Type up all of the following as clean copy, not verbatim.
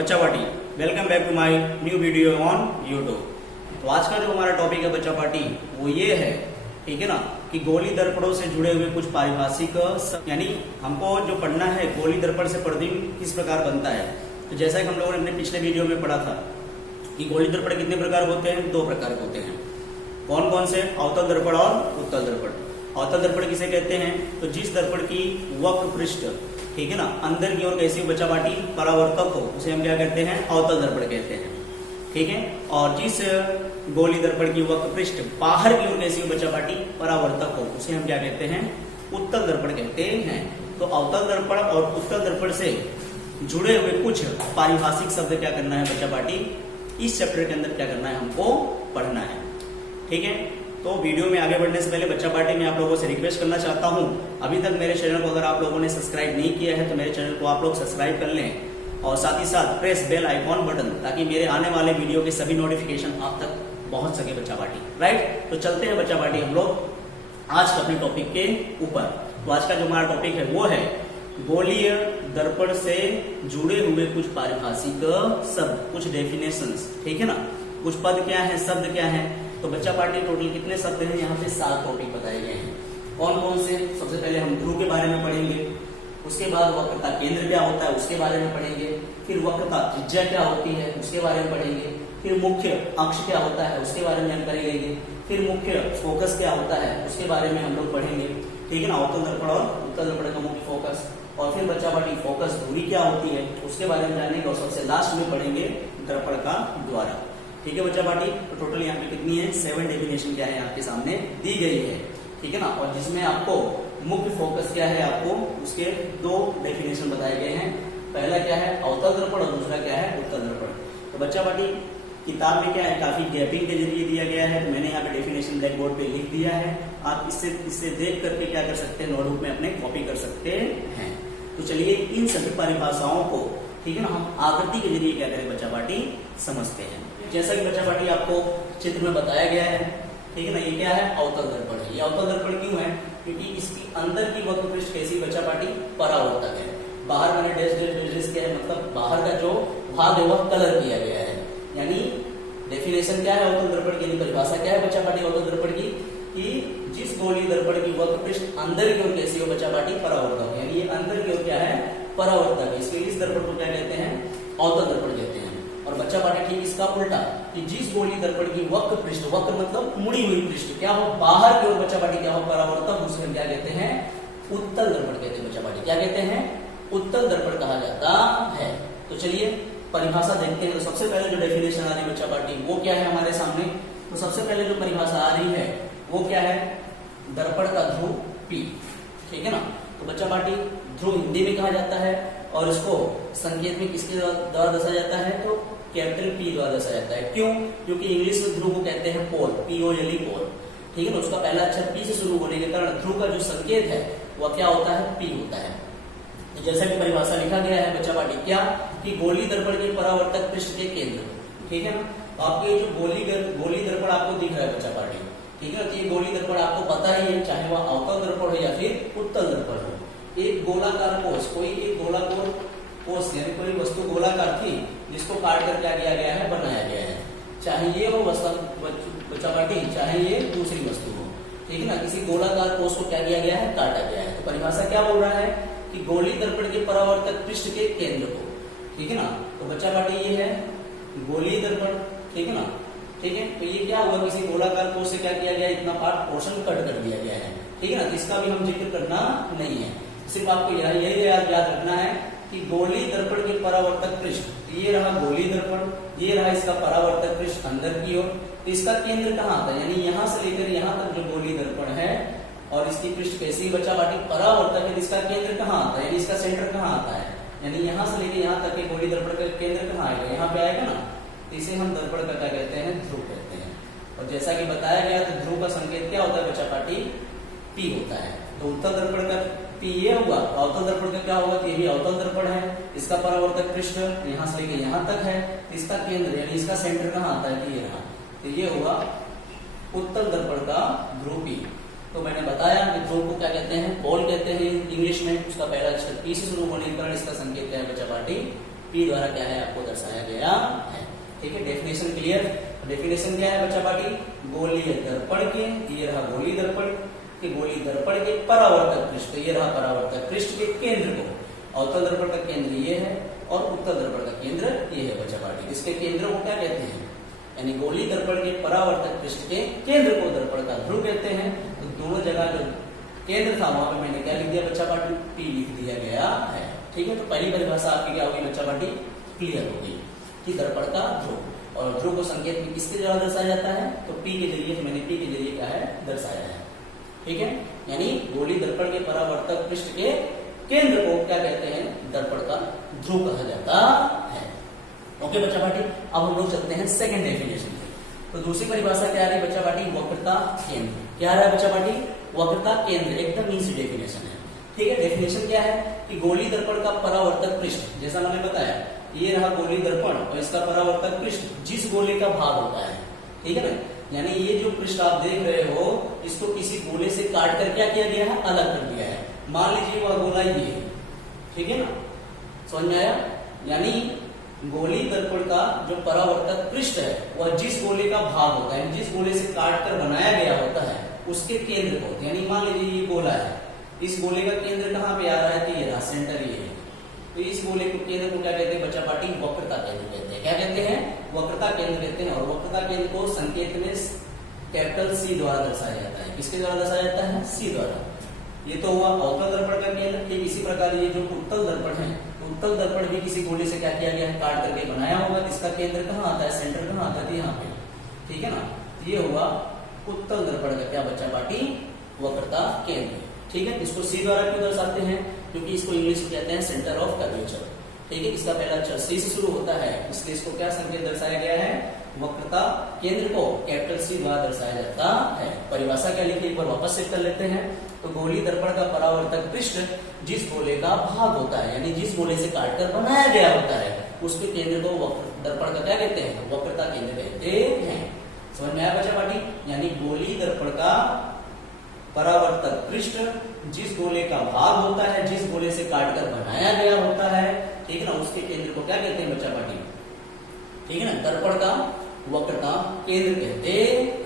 बच्चा party, welcome back to my new video on YouTube. तो आज का जो हमारा टॉपिक है बच्चा पार्टी वो ये है, ठीक है ना, कि गोली दर्पणों से जुड़े हुए कुछ पारिभाषिक यानी हमको जो पढ़ना है गोली दर्पण से प्रतिबिंब किस प्रकार बनता है। तो जैसा कि हम लोगों ने अपने पिछले वीडियो में पढ़ा था कि गोली दर्पण कितने प्रकार होते हैं, दो प्रकार के होते हैं। कौन कौन से? अवतल दर्पण और उत्तल दर्पण। अवतल दर्पण किसे कहते हैं? तो जिस दर्पण की वक्र पृष्ठ, ठीक है ना, अंदर की ओर कैसी बच्चा पार्टी परावर्तक हो उसे हम क्या कहते हैं? अवतल दर्पण कहते हैं, ठीक है। और जिस गोली दर्पण की वक्र पृष्ठ बाहर की ओर कैसी बच्चा पार्टी परावर्तक हो उसे हम क्या कहते हैं? उत्तल दर्पण कहते हैं। तो अवतल दर्पण और उत्तल दर्पण से जुड़े हुए कुछ पारिभाषिक शब्द क्या करना है बच्चा पार्टी, इस चैप्टर के अंदर क्या करना है, हमको पढ़ना है, ठीक है। तो वीडियो में आगे बढ़ने से पहले बच्चा पार्टी में आप लोगों से रिक्वेस्ट करना चाहता हूं, अभी तक मेरे चैनल को अगर आप लोगों ने सब्सक्राइब नहीं किया है तो मेरे चैनल को आप लोग सब्सक्राइब कर लें और साथ ही साथ प्रेस बेल आइकॉन बटन, ताकि मेरे आने वाले वीडियो के सभी नोटिफिकेशन आप तक पहुंच सके बच्चा पार्टी, राइट। तो चलते हैं बच्चा पार्टी हम लोग आज के अपने टॉपिक के ऊपर। तो आज का जो हमारा टॉपिक है वो है गोलीय दर्पण से जुड़े हुए कुछ पारिभाषिक शब्द, कुछ डेफिनेशंस, ठीक है ना। कुछ पद क्या है, शब्द क्या है। तो बच्चा पार्टी टोटल कितने शब्द हैं, यहाँ पे 7 टॉपिक बताए गए हैं। कौन कौन से? सबसे पहले हम ध्रुव के बारे में पढ़ेंगे, उसके बाद वक्रता केंद्र क्या होता है उसके बारे में पढ़ेंगे, फिर वक्रता त्रिज्या क्या होती है उसके बारे में पढ़ेंगे, फिर मुख्य अक्ष क्या होता है उसके बारे में जानकारी लेंगे, फिर मुख्य फोकस क्या होता है उसके बारे में हम लोग पढ़ेंगे, ठीक है ना। अवतल दर्पण और उत्तल दर्पण का मुख्य फोकस, और फिर बच्चा पार्टी फोकस दूरी क्या होती है उसके बारे में जानेंगे, और सबसे लास्ट में पढ़ेंगे दर्पण का द्वारा, ठीक है बच्चा पार्टी। तो टोटल यहाँ पे कितनी है? 7 डेफिनेशन क्या है आपके सामने दी गई है, ठीक है ना। और जिसमें आपको मुख्य फोकस क्या है, आपको उसके 2 डेफिनेशन बताए गए हैं। पहला क्या है? अवतल दर्पण, और दूसरा क्या है? उत्तल दर्पण। तो बच्चा पार्टी किताब में क्या है, काफी गैपिंग के जरिए दिया गया है, तो मैंने यहाँ पे डेफिनेशन ब्लैक बोर्ड पे लिख दिया है। आप इससे देख करके क्या कर सकते हैं, नोटबुक में अपने कॉपी कर सकते हैं। तो चलिए इन सभी परिभाषाओं को, ठीक है ना, हम आकृति के जरिए क्या करें बच्चा पार्टी समझते हैं। जैसा कि बच्चा पार्टी आपको चित्र में बताया गया है, ठीक है ना, ये क्या है? अवतल दर्पण है। ये अवतल दर्पण क्यों है? क्योंकि इसकी अंदर की वक्र पृष्ठ कैसी बच्चा पार्टी परावर्तक है। बाहर मैंने डैश डैश डैश डैश किया है, मतलब बाहर का जो भाग है वह कलर किया गया है। यानी डेफिनेशन क्या है अवतल दर्पण की, परिभाषा क्या है बच्चा पार्टी अवतल दर्पण की, कि जिस गोली दर्पण की वक्र पृष्ठ अंदर की ओर कैसी हो बच्चा पार्टी परावर्तक, यानी ये अंदर की ओर क्या है? परावर्तक है। इसलिए इस दर्पण को क्या कहते हैं? अवतल दर्पण कहते हैं। और बच्चा पार्टी ठीक इसका उल्टा, कि जिस गोली दर्पण की वक्र पृष्ठ, वक्र मतलब मुड़ी हुई पृष्ठ क्या हो, बाहर की ओर बच्चा पार्टी क्या हो परावर्तक, उसे हम क्या कहते हैं? उत्तल दर्पण कहते हैं बच्चा पार्टी। क्या कहते हैं? उत्तल दर्पण कहा जाता है। तो चलिए परिभाषा देखते हैं। तो सबसे पहले जो डेफिनेशन आ रही है बच्चा पार्टी वो क्या है हमारे सामने? तो सबसे पहले जो परिभाषा आ रही है वो क्या है? दर्पण का ध्रुव P, ठीक है ना। तो बच्चा पार्टी ध्रुव हिंदी में कहा जाता है और इसको संकेत में किसके द्वारा दर्शाया जाता है? तो कैपिटल P द्वारा दर्शाया जाता है। क्यों? क्योंकि इंग्लिश में ध्रुव को कहते हैं पोल, POLE पोल, ठीक है ना। उसका पहला अक्षर P से शुरू होने के कारण ध्रुव का जो संकेत है वह क्या होता है? P होता है। तो जैसा कि परिभाषा लिखा गया है बच्चा पार्टी क्या, कि गोली दर्पण के परावर्तक पृष्ठ के केंद्र, ठीक है ना। तो आपके जो गोली दर्पण आपको दिख रहा है बच्चा पार्टी, ठीक है। तो ये गोली दर्पण आपको पता ही है, चाहे वह अवतल दर्पण हो या फिर उत्तल दर्पण हो। एक गोलाकार कोष, कोई एक गोलाकार कोष यानी कोई वस्तु गोलाकार थी जिसको काट कर क्या किया गया है? बनाया गया है। चाहे ये हो बच्चा पार्टी, चाहे ये दूसरी वस्तु हो, ठीक है ना। किसी गोलाकार कोष को क्या किया गया है? काटा गया है। तो परिभाषा क्या बोल रहा है? कि गोली दर्पण के परावर्तक पृष्ठ के केंद्र को, ठीक है ना। तो बच्चा पार्टी ये है गोली दर्पण, ठीक है ना, ठीक है। तो ये क्या हुआ? किसी गोलाकार कोष से क्या किया गया? इतना पार्ट पोर्शन कट कर दिया गया है, ठीक है ना। इसका भी हम जिक्र करना नहीं है, सिर्फ आपको यही याद रखना है कि गोली दर्पण के परावर्तक पृष्ठ, ये रहा गोली दर्पण, ये रहा इसका परावर्तक पृष्ठ अंदर की ओर। तो इसका केंद्र कहाँ आता है? यानी यहाँ से लेकर यहाँ तक जो गोली दर्पण है और इसकी पृष्ठ कैसी बच्चा पार्टी परावर्तक है, इसका केंद्र कहाँ आता है, यानी इसका सेंटर कहाँ आता है? यानी यहाँ से लेकर यहाँ तक के गोली दर्पण का केंद्र कहाँ आएगा? यहाँ पे आएगा ना। तो इसे हम दर्पण का क्या कहते हैं? ध्रुव कहते हैं। और जैसा कि बताया गया तो ध्रुव का संकेत क्या होता है बच्चा पार्टी? P होता है। तो उत्तल दर्पण का P ये हुआ, अवतल दर्पण का क्या होगा? तो ये भी अवतल दर्पण है। इसका परावर्तक पृष्ठ यहाँ से लेकर यहाँ तक है, इसका केंद्र यानी इसका सेंटर कहाँ आता है? ये रहा। तो ये हुआ उत्तल दर्पण का ध्रुव P। तो मैंने बताया कि ध्रुव को क्या कहते हैं? पोल कहते हैं इंग्लिश में। उसका पहला अक्षर P से शुरू होने के कारण इसका संकेत क्या है बच्चा पार्टी? P द्वारा क्या है आपको दर्शाया गया है। ठीक है, डेफिनेशन क्लियर। डेफिनेशन क्या है बच्चा पार्टी, गोलीय दर्पण के, ये रहा गोलीय दर्पण के, गोलीय दर्पण के परावर्तक पृष्ठ, ये रहा परावर्तक पृष्ठ के केंद्र को, अवतल दर्पण का केंद्र ये है और उत्तल दर्पण का केंद्र ये है बच्चा पार्टी। इसके केंद्र को क्या कहते हैं, यानी गोलीय दर्पण के परावर्तक पृष्ठ के केंद्र को दर्पण का ध्रुव कहते हैं। तो दोनों जगह जो केंद्र था वहां पे मैंने क्या लिख दिया बच्चा पार्टी, P लिख दिया गया है। ठीक है, तो पहली परिभाषा आपकी क्या होगी बच्चा पार्टी, क्लियर होगी कि दर्पण का ध्रुव, और ध्रुव को संकेत में किसके द्वारा दर्शाया जाता है, तो P के जरिए, मैंने P के जरिए क्या है दर्शाया है। ठीक है, यानी गोलीय दर्पण के परावर्तक पृष्ठ के केंद्र को क्या कहते हैं, दर्पण का ध्रुव कहा जाता है। ओके बच्चा पार्टी, अब हम लोग चलते हैं सेकंड डेफिनेशन पे। तो दूसरी परिभाषा क्या आ रही है बच्चा पार्टी, वक्रता केंद्र। क्या आ रहा है बच्चा पार्टी, वक्रता केंद्र, एकदम इजी डेफिनेशन है। ठीक है, डेफिनेशन क्या है कि गोलीय दर्पण का परावर्तक पृष्ठ, जैसा मैंने बताया ये रहा गोलीय दर्पण और इसका परावर्तक पृष्ठ जिस गोले का भाग होता है। ठीक है ना, यानी ये जो पृष्ठ आप देख रहे हो इसको किसी गोले से काट कर क्या किया गया है, अलग कर दिया है। मान लीजिए वह गोला ये है, ठीक है ना, समझ में आया। यानी गोलीय दर्पण का जो परावर्तक पृष्ठ है वह जिस गोले का भाग होता है, जिस गोले से काट कर बनाया गया होता है उसके केंद्र को, यानी मान लीजिए ये गोला है, इस गोले का केंद्र कहाँ पे आ रहा है, तो ये रहा सेंटर ये है। तो इस गोले को केंद्र को क्या कहते हैं बच्चा पार्टी, वक्रता केंद्र कहते हैं। क्या कहते हैं, वक्रता केंद्र कहते हैं। और वक्रता केंद्र को संकेत में कैपिटल C द्वारा दर्शाया जाता है। किसके द्वारा दर्शाया जाता है, C द्वारा। ये तो हुआ अवतल दर्पण का केंद्र। ठीक इसी प्रकार ये जो उत्तल दर्पण है, उत्तल दर्पण भी किसी गोले से क्या किया गया है, काट करके बनाया होगा। इसका केंद्र कहाँ आता है, सेंटर कहाँ आता है, यहाँ पे। ठीक है ना, ये हुआ उत्तल दर्पण का क्या बच्चा पार्टी, वक्रता केंद्र। ठीक है, इसको C द्वारा क्यों दर्शाते हैं, क्योंकि इसको इंग्लिश में कहते हैं सेंटर ऑफ कर्वेचर। ठीक है, इसका पहला अक्षर C से शुरू होता है, इसलिए इसको क्या संकेत दर्शाया गया है, वक्रता केंद्र को कैपिटल C द्वारा दर्शाया जाता है। परिभाषा क्या लिखी, एक बार वापस चेक कर लेते हैं। तो गोलीय दर्पण का परावर्तक पृष्ठ जिस गोले का भाग होता है, यानी जिस गोले से काटकर बनाया गया होता है, उसके केंद्र को दर्पण का क्या कहते हैं, वक्रता केंद्र कहते हैं। समझ में आया बच्चा पार्टी, यानी गोलीय दर्पण का परावर्तक पृष्ठ जिस गोले का भाग होता है, जिस गोले से काटकर बनाया गया होता है, ठीक है ना, उसके केंद्र को क्या कहते हैं बच्चा पार्टी, ठीक है ना, दर्पण का वक्रता केंद्र कहते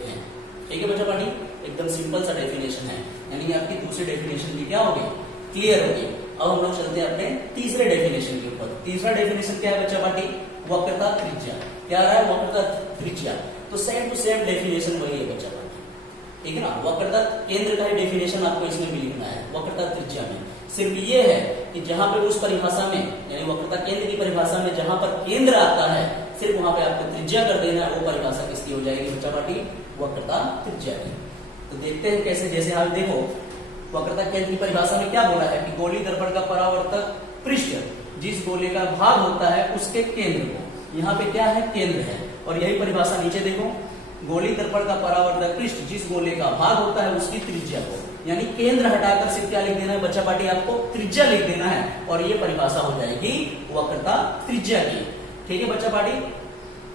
हैं। ठीक है बच्चा पार्टी, एकदम सिंपल सा डेफिनेशन है, यानी आपकी दूसरी डेफिनेशन भी क्या होगी, क्लियर होगी। अब हम लोग चलते हैं अपने तीसरे डेफिनेशन के ऊपर। तीसरा डेफिनेशन क्या है बच्चा पार्टी, वक्रता त्रिज्या। क्या रहा है, वक्रता त्रिज्या। तो सेम टू सेम डेफिनेशन वही है बच्चा पार्टी। ठीक है ना, वक्रता केंद्र का ही डेफिनेशन आपको इसमें भी लिखना है। वक्रता त्रिज्या में सिर्फ ये है कि जहां पे उस परिभाषा में, यानी वक्रता केंद्र की परिभाषा में जहां पर केंद्र आता है, सिर्फ वहां पे आपको त्रिज्या कर देना है। वो परिभाषा किसकी हो जाएगी बच्चा पार्टी, वक्रता त्रिज्या की। तो देखते हैं कैसे, जैसे आप देखो वक्रता केंद्र की परिभाषा में क्या बोला है कि गोलीय दर्पण का परावर्तक पृष्ठ जिस गोले का भाग होता है उसके केंद्र को, यहाँ पे क्या है, केंद्र है। और यही परिभाषा नीचे देखो, गोलीय दर्पण का परावर्तक पृष्ठ जिस गोले का भाग होता है उसकी त्रिज्या को, यानी केंद्र हटाकर सिर्फ क्या लिख देना है बच्चा पार्टी, आपको त्रिज्या लिख देना है और ये परिभाषा हो जाएगी वक्रता त्रिज्या की। ठीक है बच्चा पार्टी,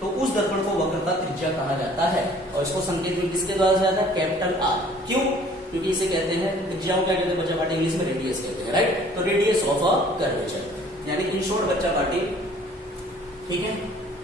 तो उस दर्पण को वक्रता त्रिज्या कहा जाता है। और इसको संकेत में किसके द्वारा जाता है, कैपिटल R। क्यों, क्योंकि इसे कहते हैं त्रिज्या को क्या कहते हैं बच्चा पार्टी, इंग्लिश में रेडियस कहते हैं, राइट। तो रेडियस ऑफ अ कर्वेचर, यानी इन शॉर्ट बच्चा पार्टी। ठीक है,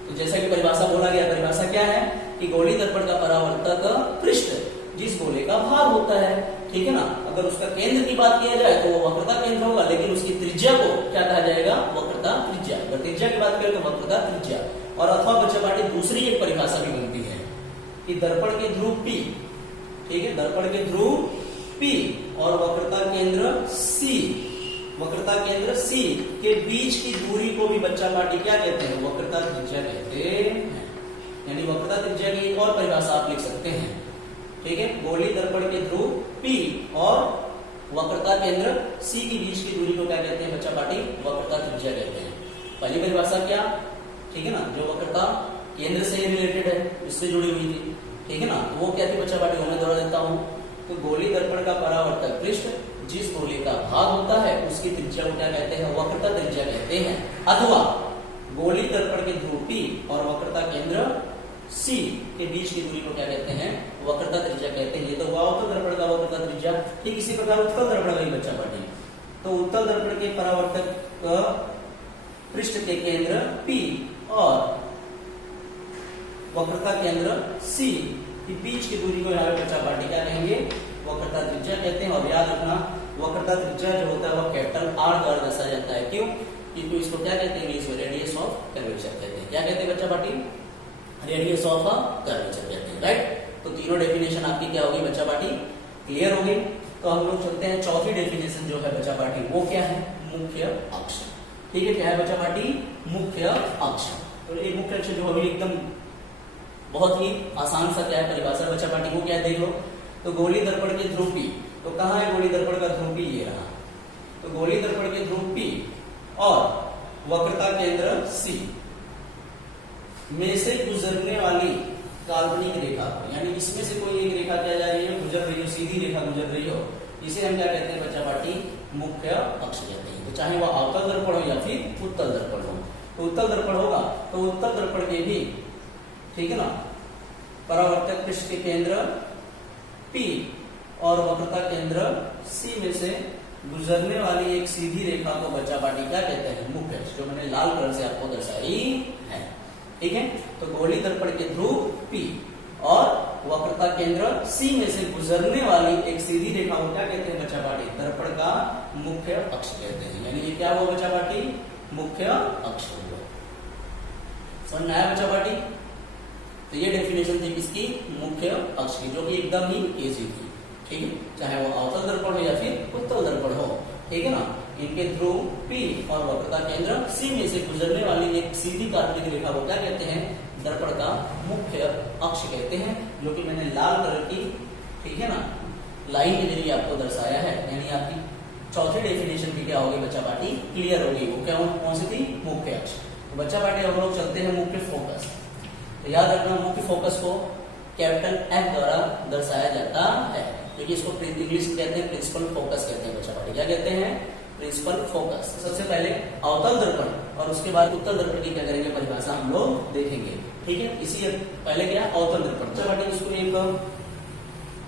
तो जैसा कि परिभाषा बोला गया, परिभाषा क्या है कि गोलीय दर्पण का परावर्तक पृष्ठ जिस गोले का भाग होता है, ठीक है ना, अगर उसका केंद्र की बात किया जाए तो वो वक्रता केंद्र होगा, लेकिन उसकी त्रिज्या को क्या कहा जाएगा, वक्रता त्रिज्या। अगर त्रिज्या की बात करें तो वक्रता त्रिज्या। और अथवा बच्चा पार्टी दूसरी एक परिभाषा भी बनती है कि दर्पण के ध्रुव P, ठीक है, दर्पण के ध्रुव P और वक्रता केंद्र C, वक्रता केंद्र C के बीच की दूरी को भी बच्चा पार्टी क्या कहते हैं, वक्रता त्रिज्या कहते हैं। यानी वक्रता त्रिज्या की एक और परिभाषा आप लिख सकते हैं। ठीक है, गोलीय दर्पण के ध्रुव P और वक्रता केंद्र C के बीच की दूरी को क्या कहते हैं बच्चा पार्टी, वक्रता त्रिज्या कहते हैं। पहली परिभाषा क्या, ठीक है ना, जो वक्रता केंद्र से रिलेटेड है, इससे जुड़ी हुई थी, ठीक है ना, वो क्या थी बच्चा पार्टी, मैं दोहरा देता हूं। तो गोलीय दर्पण का परावर्तक पृष्ठ जिस गोले का भाग होता है उसकी त्रिज्या को क्या कहते हैं, वक्रता त्रिज्या कहते हैं। अथवा गोलीय दर्पण के ध्रुव P और वक्रता केंद्र C के बीच की दूरी को क्या कहते हैं, वक्रता त्रिज्या कहते हैं। ये तो हुआ उत्तल दर्पण का वक्रता त्रिज्या। ठीक इसी प्रकार उत्तल दर्पण का ही बच्चा पार्टी, तो उत्तल दर्पण के परावर्तक पृष्ठ के केंद्र P और वक्रता केंद्र C की बीच की दूरी को यहाँ पे बच्चा पार्टी क्या कहेंगे, वक्रता त्रिज्या कहते हैं। और याद रखना वक्रता त्रिज्या जो होता है वो कैपिटल R द्वारा दर्शाया जाता है। क्यों? क्योंकि इसको क्या कहते हैं इंग्लिश में, रेडियस ऑफ कर्वेचर कहते हैं। क्या कहते हैं बच्चा पार्टी? रेडियस ऑफ कर्वेचर कहते हैं, राइट। तो तीनों डेफिनेशन आपकी क्या होगी बच्चा पार्टी, क्लियर हो गई। तो हम लोग चलते हैं चौथी डेफिनेशन जो है बच्चा पार्टी, वो क्या है, मुख्य अक्ष। ठीक है, क्या है बच्चा पार्टी, मुख्य अक्ष। तो ये मुख्य अक्ष जो अभी एकदम बहुत ही आसान सा क्या है परिभाषा बच्चा पार्टी को, क्या है देख लो। तो गोली दर्पण के ध्रुव P, तो कहाँ है गोली दर्पण का ध्रुव P, ये रहा। तो गोली दर्पण के ध्रुव P और वक्रता केंद्र C में से गुजरने वाली काल्पनिक रेखा, यानी इसमें से कोई एक रेखा क्या जा रही है, गुजर रही हो, सीधी रेखा गुजर रही हो, इसे हम क्या कहते हैं बच्चा पार्टी, मुख्य अक्ष कहते हैं। तो चाहे वह अवतल दर्पण हो या फिर उत्तल दर्पण हो। तो उत्तल दर्पण होगा तो उत्तल दर्पण के भी, ठीक है ना, परावर्तक पृष्ठ के केंद्र P और वक्रता केंद्र C में से गुजरने वाली एक सीधी रेखा को बच्चा पार्टी क्या कहते हैं, मुख्य अक्ष, जो मैंने लाल कलर से आपको दर्शाई है। ठीक है, तो गोली दर्पण के ध्रुव P और वक्रता केंद्र C में से गुजरने वाली एक सीधी रेखा को क्या कहते हैं बच्चा पार्टी, दर्पण का मुख्य अक्ष कहते हैं। यानी ये क्या हुआ बच्चा पार्टी, मुख्य अक्ष हुआ। समझ में आया बच्चा पार्टी? तो ये डेफिनेशन थी किसकी, मुख्य अक्ष की, जो कि एकदम ही इजी थी। ठीक है, चाहे वो अवतल दर्पण हो या फिर उत्तल दर्पण हो, ठीक है ना। इनके ध्रुव P और वक्रता केंद्र C में से गुजरने वाली एक सीधी काल्पनिक रेखा को क्या कहते हैं, दर्पण का मुख्य अक्ष कहते हैं, जो कि मैंने लाल कलर की, ठीक है ना, लाइन के जरिए आपको दर्शाया है। यानी आपकी चौथी डेफिनेशन की क्या होगी बच्चा पार्टी, क्लियर होगी। वो क्या, कौन सी थी, मुख्य अक्ष। तो बच्चा पार्टी हम लोग चलते हैं मुख्य फोकस। तो याद रखना मुख्य फोकस को कैपिटल F द्वारा दर्शाया जाता है, क्योंकि इसको इंग्लिश में कहते हैं प्रिंसिपल फोकस कहते हैं बच्चा पार्टी। क्या कहते हैं, प्रिंसिपल फोकस। सबसे पहले अवतल दर्पण और उसके बाद उत्तल दर्पण की क्या करेंगे परिभाषा हम लोग देखेंगे। ठीक है, इसी पहले क्या, अवतल दर्पण। बच्चा पार्टी इसको एक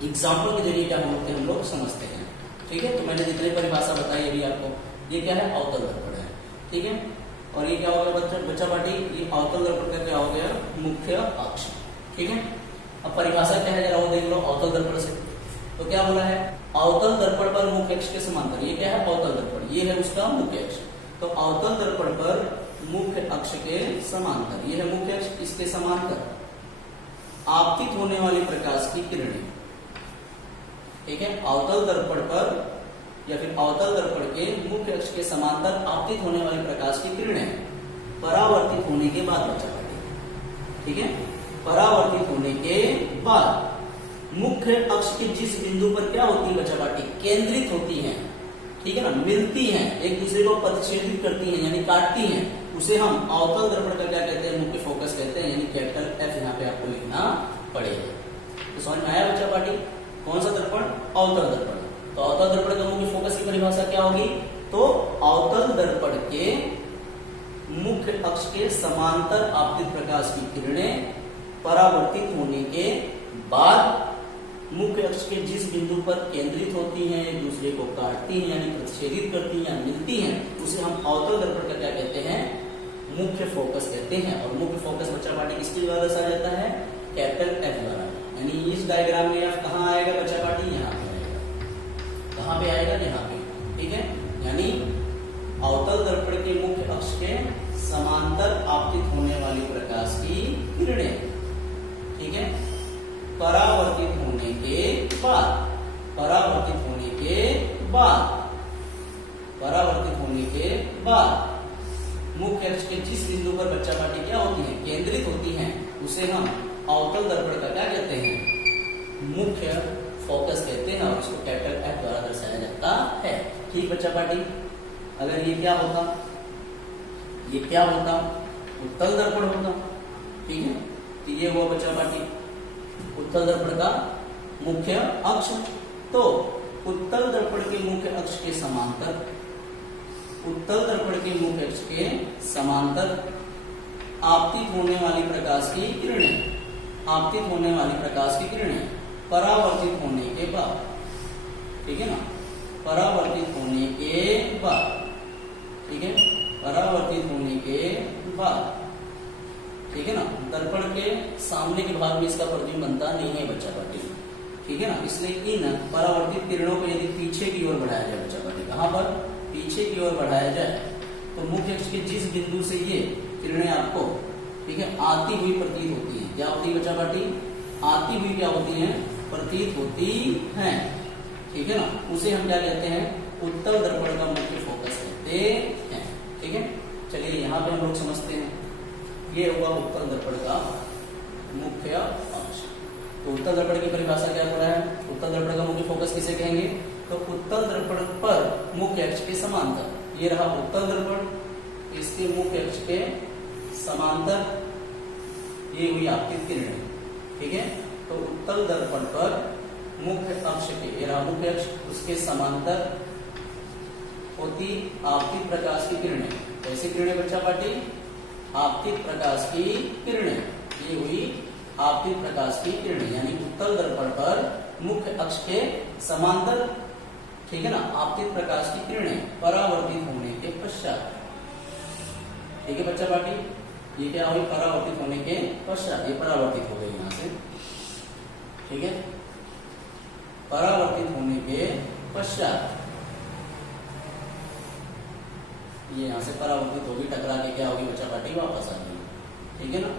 एग्जाम्पल के जरिए क्या हम लोग समझते हैं। ठीक है, तो मैंने जितनी परिभाषा बताई अभी आपको, ये क्या है, अवतल दर्पण है। ठीक है, और ये क्या हो गया बच्चा पार्टी, ये अवतल दर्पण का क्या हो गया, मुख्य अक्ष। ठीक है, अब परिभाषा क्या है जरा वो देख लो अवतल दर्पण से। तो क्या बोला है, अवतल दर्पण पर मुख्य अक्ष के समांतर, ये क्या है, अवतल दर्पण, ये है उसका मुख्य अक्ष। तो अवतल दर्पण पर मुख्य अक्ष के समांतर, ये है मुख्य अक्ष, इसके समांतर आपतित होने वाली प्रकाश की किरणें। ठीक है, अवतल दर्पण पर या फिर अवतल दर्पण के मुख्य अक्ष के समांतर आपतित होने वाली प्रकाश की किरणें परावर्तित होने के बाद बच्चा पार्टी, ठीक है, परावर्तित होने के बाद मुख्य अक्ष के जिस बिंदु पर क्या होती है बच्चा पार्टी, केंद्रित होती हैं, ठीक है ना, मिलती हैं, एक दूसरे को प्रतिच्छेदित करती हैं, यानी काटती हैं, उसे हम अवतल दर्पण का क्या कहते हैं, मुख्य फोकस कहते हैं। यानी कैपिटल F यहाँ पे आपको लिखना पड़ेगा। तो समझ में आया बच्चा पार्टी, कौन सा दर्पण, अवतल दर्पण। तो अवतल दर्पण का मुख्य फोकस की परिभाषा क्या होगी, तो अवतल दर्पण के मुख्य अक्ष के समांतर आपतित प्रकाश की किरणें परावर्तित होने के बाद मुख्य अक्ष के जिस बिंदु पर केंद्रित होती हैं, एक दूसरे को काटती हैं, यानी प्रतिच्छेदित करती हैं, मिलती हैं, उसे हम अवतल दर्पण का क्या कहते हैं, मुख्य फोकस कहते हैं। और मुख्य फोकस बच्चा पार्टी किसके द्वारा दर्शाया जाता है, कैपिटल F द्वारा। यानी इस डायग्राम में F कहाँ आएगा बच्चा पार्टी, यहाँ पे आएगा। कहाँ पे आएगा, यहाँ पे। ठीक है, यानी अवतल दर्पण के मुख्य अक्ष के समांतर आपतित होने वाली प्रकाश की किरणें, ठीक है, परावर्तित होने के बाद, परावर्तित होने के बाद, परावर्तित होने के बाद मुख्य अक्ष के जिस बिंदु पर बच्चा पार्टी क्या होती है, केंद्रित होती हैं, उसे हम अवतल दर्पण का क्या कहते हैं, मुख्य फोकस कहते हैं, और इसको कैपिटल F द्वारा दर्शाया जाता है। ठीक बच्चा पार्टी, अगर ये क्या होता, ये क्या होता, उत्तल दर्पण होता। ठीक है, तो ये हुआ बच्चा पार्टी उत्तल दर्पण का मुख्य अक्ष। तो उत्तल दर्पण के मुख्य अक्ष के समांतर, उत्तल दर्पण के मुख्य अक्ष के समांतर आपतित होने वाली प्रकाश की किरणें, आपतित होने वाली प्रकाश की किरणें परावर्तित होने के बाद, ठीक है ना, परावर्तित होने के बाद, ठीक है, परावर्तित होने के बाद, ठीक है ना, दर्पण के सामने के भाग में इसका प्रतिबिंब बनता नहीं है बच्चा पार्टी, ठीक है ना। इसलिए इन परावर्तित किरणों को यदि पीछे की ओर बढ़ाया जाए बच्चा पार्टी, कहां पर, पीछे की ओर बढ़ाया जाए, तो मुख्य अक्ष के जिस बिंदु से ये किरणें आपको, ठीक है, आती हुई प्रतीत होती है, क्या होती है बच्चा पार्टी, आती हुई क्या होती है, प्रतीत होती हैं, ठीक है ना, उसे हम क्या कहते हैं, उत्तल दर्पण का मुख्य फोकस कहते हैं, ठीक है। चलिए यहाँ पे हम लोग समझते हैं, ये हुआ उत्तल दर्पण का मुख्य अक्ष। तो उत्तल दर्पण की परिभाषा क्या हो रहा है, उत्तल दर्पण का मुख्य फोकस किसे कहेंगे, तो उत्तल दर्पण पर मुख्य अक्ष के समांतर, ये रहा उत्तल दर्पण, इसके मुख्य अक्ष के समांतर ये हुई आपतित किरणें, ठीक है। तो उत्तल दर्पण पर मुख्य अक्ष के, ये रहा मुख्य अक्ष, उसके समांतर होती आपतित प्रकाश की किरणें। कैसी किरणें बच्चा पार्टी, आपतित प्रकाश की किरणें, ये हुई आपतित प्रकाश की किरणें, यानी उत्तल दर्पण पर मुख्य अक्ष के समांतर, ठीक है ना, आपतित प्रकाश की किरणें परावर्तित होने के पश्चात, ठीक है बच्चा पार्टी, ये क्या हुई, परावर्तित होने के पश्चात, ये परावर्तित हो गई यहां से, ठीक है, परावर्तित होने के पश्चात ये यहां से परावर्तित होगी, टकरा के क्या होगी बच्चा पार्टी, वापस आ गई, ठीक है ना।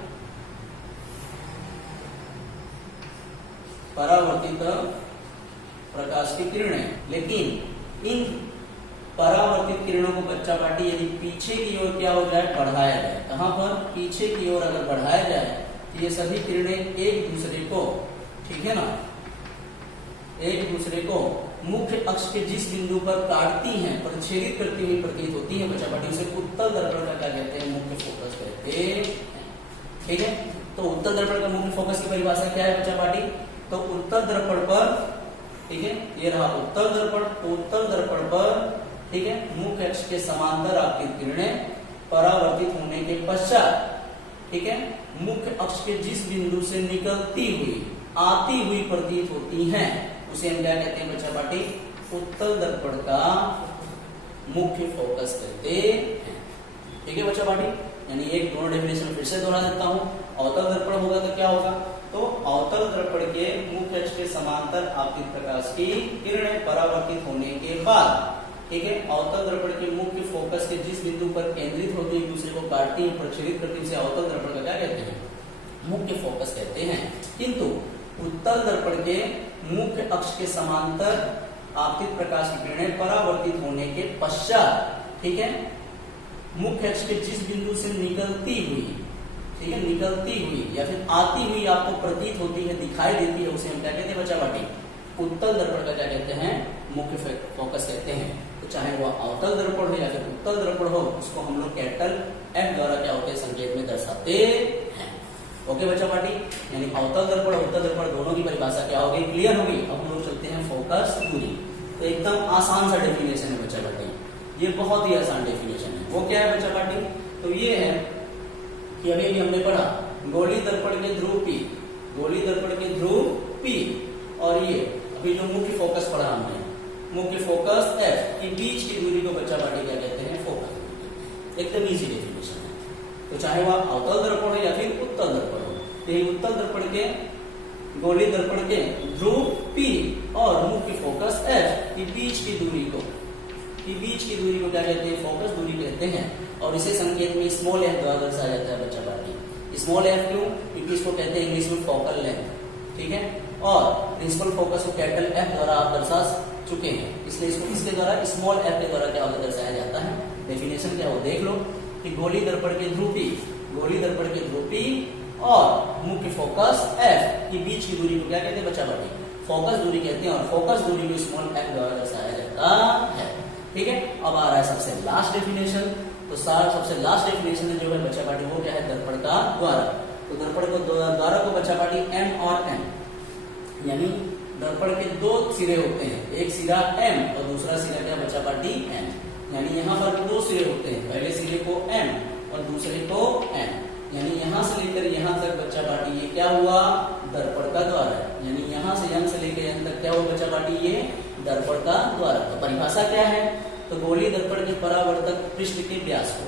परावर्तित प्रकाश की किरणें, लेकिन इन परावर्तित किरणों को बच्चा पार्टी यदि पीछे की ओर क्या हो जाए, बढ़ाया जाए, कहां पर, पीछे की ओर अगर बढ़ाया जाए, तो ये सभी किरणें एक दूसरे को, ठीक है ना, एक दूसरे को मुख्य अक्ष के जिस बिंदु पर काटती हैं, परिच्छेदित करती हुई प्रतीत होती है बच्चा पार्टी, उसे उत्तल दर्पण का क्या कहते हैं, मुख्य फोकस कहते हैं, ठीक है। तो उत्तल दर्पण का मुख्य फोकस की परिभाषा क्या है बच्चा पार्टी, तो उत्तल दर्पण पर, ठीक है, ये रहा उत्तल दर्पण, तो उत्तल दर्पण पर, ठीक है, मुख्य अक्ष के समांतर आपतित किरणें परावर्तित होने के पश्चात, ठीक है, मुख्य अक्ष के जिस बिंदु से निकलती हुई, आती हुई प्रतीत होती हैं, उसे हम क्या कहते हैं बच्चा पार्टी, उत्तल दर्पण का मुख्य फोकस कहते हैं, ठीक है बच्चा पार्टी। यानी एक दोनों डेफिनेशन फिर से दोहरा देता हूं, अवतल दर्पण होगा तो क्या होगा, तो अवतल दर्पण के मुख्य अक्ष के समांतर आपतित प्रकाश की किरणें परावर्तित होने के बाद, ठीक है, अवतल दर्पण के मुख्य फोकस के जिस बिंदु पर केंद्रित होती है, एक दूसरे को काटती है, प्रच्छेदित करती है, उसे अवतल दर्पण का क्या कहते हैं, मुख्य फोकस कहते हैं। किंतु उत्तल दर्पण के मुख्य अक्ष के समांतर आपतित प्रकाश की किरणें परावर्तित होने के पश्चात, ठीक है, मुख्य अक्ष के जिस बिंदु से निकलती हुई, ठीक है, निकलती हुई या फिर आती हुई आपको प्रतीत होती है, दिखाई देती है, उसे हम क्या कहते हैं बच्चा पार्टी, उत्तल दर्पण का क्या कहते हैं, मुख्य फोकस कहते हैं। तो चाहे वो अवतल दर्पण हो या फिर उत्तल दर्पण हो, उसको हम लोग कैपिटल एफ द्वारा क्या होते हैं, संकेत में दर्शाते हैं। ओके बच्चा पार्टी, यानी अवतल दर्पण और उत्तल दर्पण दोनों की परिभाषा क्या होगी, क्लियर होगी। अब हम लोग चलते हैं फोकस दूरी। तो एकदम आसान सा डेफिनेशन है बच्चा पार्टी, ये बहुत ही आसान डेफिनेशन है। वो क्या है बच्चा पार्टी, तो ये है कि अभी भी हमने पढ़ा गोली दर्पण के ध्रुव P, गोली दर्पण के ध्रुव P, और ये अभी जो मुख्य फोकस पढ़ा हमने, मुख्य फोकस F के बीच की दूरी को बच्चा पार्टी क्या कहते हैं, फोकस। एकदम इजी डेफिनेशन है। तो चाहे वह अवतल दर्पण हो या फिर उत्तल दर्पण हो, तो ये उत्तल दर्पण के, गोली दर्पण के ध्रुव P और मुख्य फोकस F के बीच की दूरी को, बीच की दूरी को क्या कहते हैं, फोकस दूरी कहते हैं। और इसे संकेत में स्मॉल f द्वारा दर्शाया जाता है बच्चा पार्टी। स्मॉल f क्यों, क्योंकि इसको कहते हैं इंग्लिश में फोकल लेंथ, ठीक है। और प्रिंसिपल फोकस को कैपिटल F द्वारा आप दर्शा चुके हैं, इसलिए इसको इसके द्वारा स्मॉल f के द्वारा क्या होता दर्शाया जाता है। डेफिनेशन क्या हो देख लो कि गोली दर्पण के ध्रुव P, गोली दर्पण के ध्रुव P और मुख्य फोकस F के बीच की दूरी को क्या कहते हैं बच्चा पार्टी, फोकस दूरी कहते हैं। और फोकस दूरी को स्मॉल f द्वारा दर्शाया जाता है, ठीक है। अब आ रहा है सबसे लास्ट डेफिनेशन। तो सबसे लास्ट डेफिनेशन जो है बच्चा पार्टी वो क्या है, दर्पण का द्वारा। तो दर्पण को द्वारा को बच्चा पार्टी M और N, यानी दर्पण के दो सिरे होते हैं, एक सिरा M और दूसरा सिरा क्या बच्चा पार्टी N। यानी यहाँ पर दो सिरे होते हैं, पहले सिरे को M और दूसरे को N। यानी यहाँ से लेकर यहाँ तक बच्चा पार्टी ये क्या हुआ, दर्पण का द्वारा। यानी यहाँ से M से लेकर N तक क्या हुआ बच्चा पार्टी, ये दर्पण का द्वारा। तो परिभाषा क्या है, तो गोली दर्पण के परावर्तक पृष्ठ के व्यास को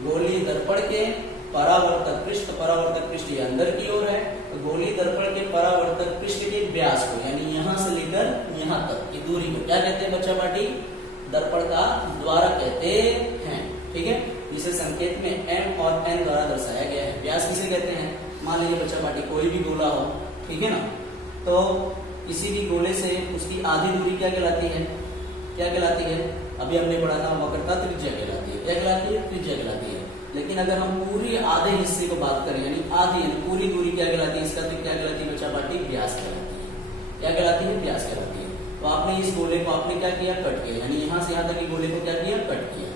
गोली दर्पण के परावर्तक पृष्ठ ये अंदर की ओर है, तो गोली दर्पण के परावर्तक पृष्ठ के व्यास को यानी यहां से लेकर यहां तक की दूरी को क्या कहते हैं बच्चा पार्टी? दर्पण का द्वारक कहते हैं। ठीक है, इसे संकेत में m और n द्वारा दर्शाया गया है। व्यास किसे कहते हैं? मान लीजिए बच्चा पार्टी कोई भी गोला हो, ठीक है ना, तो किसी भी गोले से उसकी आधी दूरी क्या कहलाती है? क्या कहलाती है? अभी हमने पढ़ा था वक्रता त्रिज्या कहलाती है। क्या कहलाती है? त्रिज्या कहलाती है। लेकिन अगर हम पूरी आधे हिस्से को बात करें यानी आधी यानी पूरी दूरी क्या कहलाती है? इसका क्या कहलाती है बच्चा पार्टी? व्यास कहलाती है। क्या कहलाती है? व्यास कहलाती है। तो आपने इस गोले को आपने क्या किया? कट किया, यानी यहाँ से यहाँ तक की गोले को क्या किया? कट किया।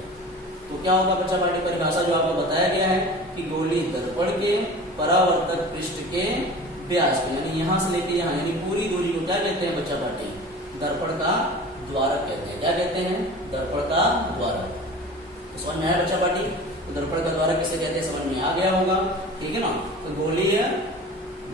तो क्या होगा बच्चा पार्टी? परिभाषा जो आपको बताया गया है कि गोली दर्पण के परावर्तक पृष्ठ के व्यास को यानी यहाँ से लेके यहाँ यानी पूरी दूरी को क्या कहते हैं बच्चा पार्टी? दर्पण का द्वारक कहते हैं। क्या कहते हैं? दर्पण का द्वारक। तो समझ में आया बच्चा पार्टी? तो दर्पण का द्वारक किसे कहते हैं समझ में आ गया होगा, ठीक है ना। तो गोलीय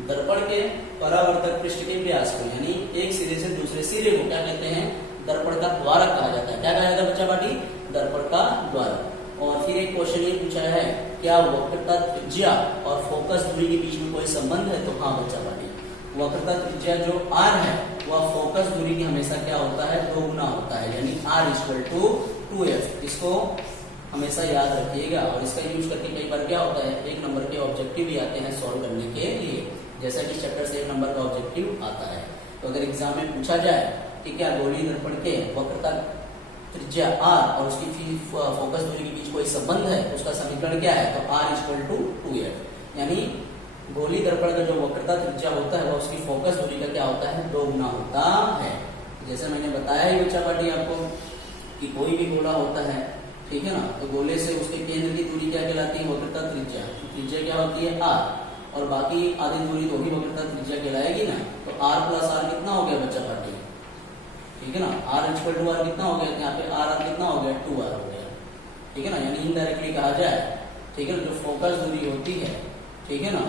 दर्पण के परावर्तक पृष्ठ के व्यास को यानी एक सिरे से दूसरे सिरे को क्या कहते हैं? दर्पण का द्वारक कहा जाता है। क्या कहा जाता है बच्चा पार्टी? दर्पण का द्वारक। और फिर एक क्वेश्चन ये पूछा है, क्या वक्रता त्रिज्या और फोकस दूरी के बीच में कोई संबंध है? तो हाँ बच्चा पार्टी, वक्रता त्रिज्या जो r है वह फोकस दूरी की हमेशा क्या होता है? 2 गुना होता है, यानी r = 2f। इसको हमेशा याद रखिएगा और इसका यूज करके कई बार क्या होता है? 1 नंबर के ऑब्जेक्टिव भी आते हैं सॉल्व करने के लिए, जैसा कि चैप्टर से 1 नंबर का ऑब्जेक्टिव आता है। तो अगर एग्जाम में पूछा जाए कि क्या गोली दर्पण के वक्रता त्रिज्या r और उसकी फोकस दूरी के बीच कोई संबंध है, उसका समीकरण क्या है? तो r = 2f, यानी गोली दर्पण का जो वक्रता त्रिज्या होता है वह उसकी फोकस दूरी का क्या होता है? 2 गुना होता है। जैसे मैंने बताया ही बच्चा पार्टी आपको कि कोई भी गोला होता है, ठीक है ना, तो गोले से उसके केंद्र की दूरी क्या कहलाती है? वक्रता त्रिज्या। त्रिज्या क्या होती है? r, और बाकी आधी दूरी तो ही वक्रता त्रिज्या कहलाएगी ना। तो r + r कितना हो गया बच्चा पार्टी? ठीक है ना, r = r कितना हो गया? यहाँ पे r कितना हो गया? 2r हो गया, ठीक है ना। यानी इनडायरेक्टली कहा जाए, ठीक है ना, जो फोकस दूरी होती है, ठीक है ना,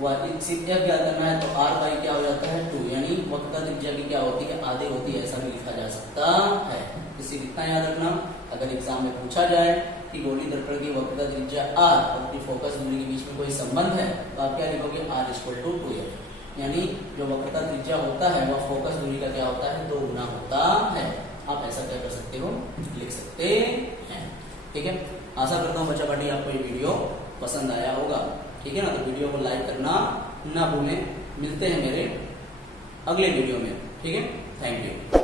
वह सीधा क्या करना है? तो r क्या हो जाता है? 2, यानी वक्रता त्रिज्या की क्या होती है? आधे होती है, ऐसा भी लिखा जा सकता है। इसे कितना याद रखना, अगर एग्जाम में पूछा जाए कि गोली दर्पण की वक्रता त्रिज्या r और अपनी फोकस दूरी के बीच में कोई संबंध है, तो आप क्या लिखोगे? r = 2f, यानी जो वक्रता त्रिज्या होता है वह फोकस दूरी का क्या होता है? 2 गुना होता है। आप ऐसा क्या कर सकते हो? लिख सकते हैं, ठीक है। आशा करता हूँ बच्चा पार्टी आपको ये वीडियो पसंद आया होगा, ठीक है ना। तो वीडियो को लाइक करना ना भूलें। मिलते हैं मेरे अगले वीडियो में, ठीक है। Thank you.